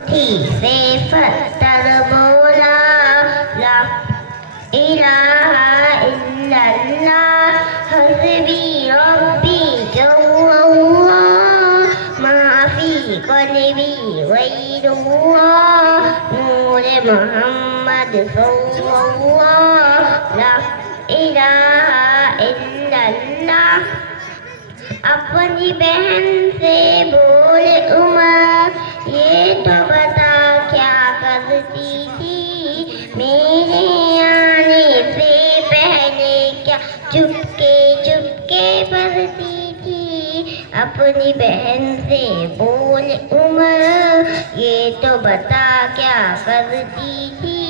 سے فتر بولا لا الہ الا اللہ حسبی ربی جل اللہ ما فی قلبی غیر اللہ نور محمد صلی اللہ لا الہ الا اللہ. اپنی بہن سے بولے عمر یہ تو بتا کیا کرتی تھی میرے آنے سے پہلے کیا چپکے پڑھتی تھی. اپنی بہن سے بولے عمر یہ تو بتا کیا کرتی تھی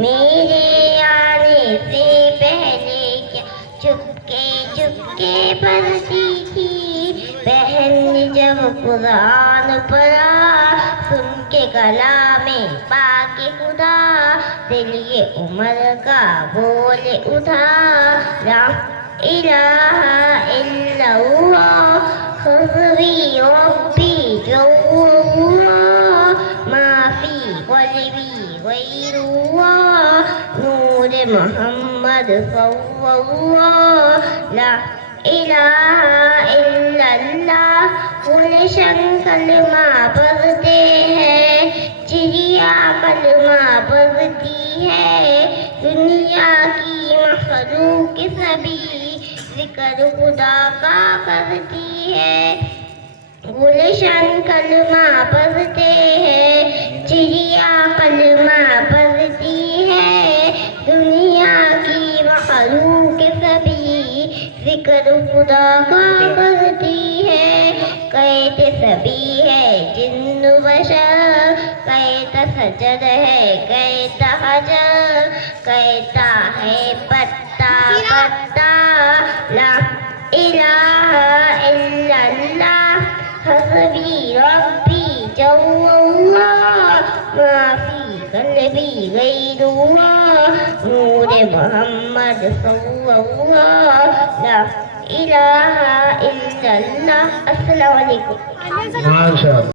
میرے آنے سے پہلے کیا چپکے پڑھتی تھی. بہن نے جب قرآن پڑھا سن کے کلام پاک خدا دل یہ عمر کا بولے اٹھا لا الہ الا اللہ حسبی ربی جل اللہ ما فی قلبی غیر اللہ نور محمد صلی اللہ لا الہ الا اللہ. گلشن کلمہ پڑھتے ہیں چڑیا کلمہ پڑھتی ہے دنیا کی مخلوق سبھی ذکر خدا کا کرتی ہے. گلشن کلمہ پڑھتے ہیں چڑیا کلمہ پڑھتی ہے دنیا کی مخلوق سبھی ذکر خدا کا کرتی ہے. کہتے سبھی ہے جن و بشر کہتا سجد ہے کہتا حجر کہتا ہے پتا لا الہ الا اللہ حسبی ربی جل اللہ ما فی قلبی غیر اللہ نور محمد صلی اللہ لا الہ الا اللہ. السلام علیکم. ماشاء اللہ.